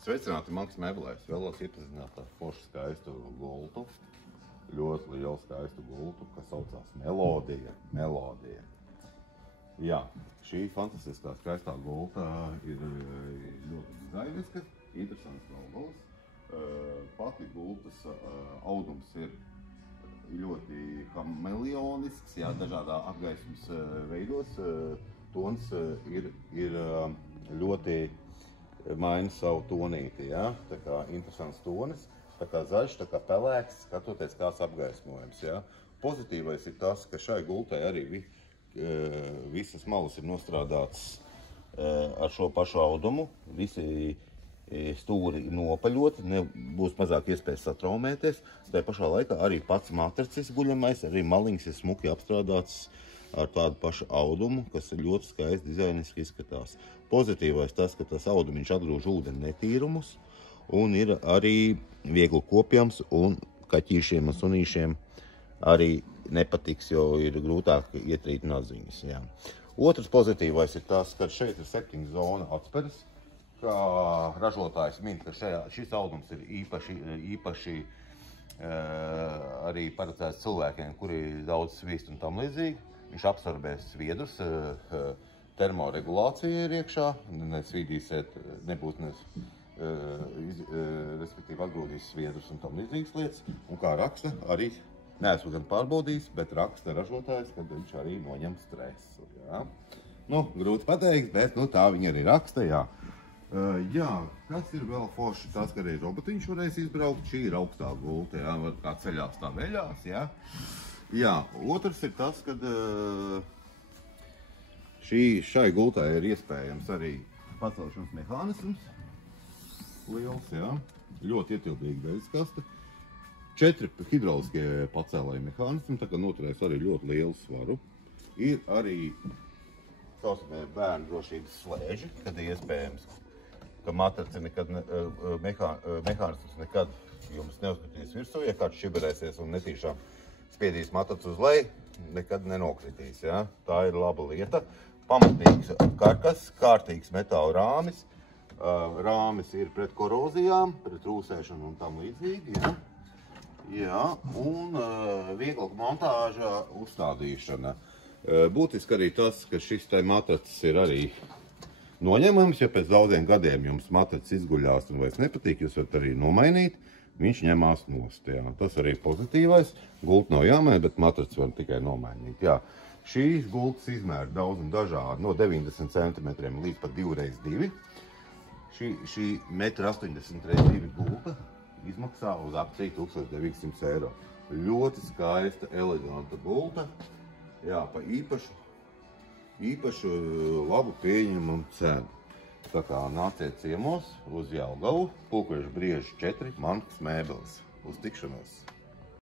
Sveicināti Mankas mēbelēs. Vēlos iepazīstināt ar foršu skaistu gultu. Ļoti lielu skaistu gultu, kas saucās Melodija. Jā, šī fantastiskā skaistā gulta ir ļoti dizainiska, interesants galvals. Pati gultas audums ir ļoti kamelionisks, jā, dažādā apgaismas veidos. Tons ir ļoti maina savu tonīti, jā, tā kā interesants tonis, tā kā zaļš, tā kā pelēks, skatoties kāds apgaismojums, jā. Pozitīvais ir tas, ka šai gultai arī visas malas ir nostrādātas ar šo pašu audumu, visi stūri ir nopaļoti, būs mazāk iespējas satraumēties, tā pašā laikā arī pats matracis guļamais, arī maliņas ir smuki apstrādāts ar tādu pašu audumu, kas ir ļoti skaisti dizainiski izskatās. Pozitīvais tas, ka tas audumiņš atgrūž ūdeni netīrumus un ir arī viegli kopjams un kaķīšiem un sunīšiem arī nepatiks, jo ir grūtāk ietrīt naziņas. Jā. Otrs pozitīvais ir tas, ka šeit ir 7 zonu atspēres, kā ražotājs min, ka šis audums ir īpaši arī paredzēts cilvēkiem, kuri daudz svīst un tam līdzīgi. Viņš absorbēs sviedrus, termoregulācija ir iekšā, nesvīdīsiet, nebūs respektīvi atgrūdīs sviedrus un tam līdzīgas lietas. Un kā raksta, arī neesmu gan pārbaudījis, bet raksta ražotājs, kad viņš arī noņem stresu. Jā. Nu, grūti pateikt, bet nu, tā viņa arī raksta, jā. Jā, kas ir vēl forši? Tas, ka arī robotiņš varēs izbraukt, šī ir augstā gulta, jā, var kā ceļās tā veļās, jā. Jā, otrs ir tas, ka šai gultai ir iespējams arī pacelšanas mehānisms liels, jā, ļoti ietilpīga veļaskaste. 4 hidrauliskie pacēlēji mehānismi, tā kā noturēs arī ļoti lielu svaru. Ir arī bērnu drošības slēži, kad ir iespējams, ka mehānisms nekad jums neuzkritīs virsū, ja kāds šiberēsies un netīšām spiedīs matracu uz leju, nekad nenokritīs. Ja? Tā ir laba lieta. Pamatīgs karkas, kārtīgs metāla rāmis. Rāmis ir pret korozijām, pret rūsēšanu un tam līdzīgi. Ja? Jā, un viegla montāža uzstādīšana. Būtiski arī tas, ka šis matracis ir arī noņemams, ja pēc daudziem gadiem jums matracis izguļās un vairs nepatīk, jūs varat arī nomainīt. Viņš ņemās nost, jā. Tas arī ir pozitīvais. Gulta nav jāmaina, bet matracis var tikai nomainīt. Jā. Šīs gultas izmēra daudz un dažādi, no 90 cm līdz pat 2x2. Šī 1,80 m x 2 gulta izmaksā uz akciju 1900 eiro. Ļoti skaista, eleganta gulta. Jā, pa īpašu labu pieņemumu cenu. Tā kā nāciet ciemos uz Jelgavu, Pulkveža Brieža 4, Mankas mēbeles. Uz tikšanos!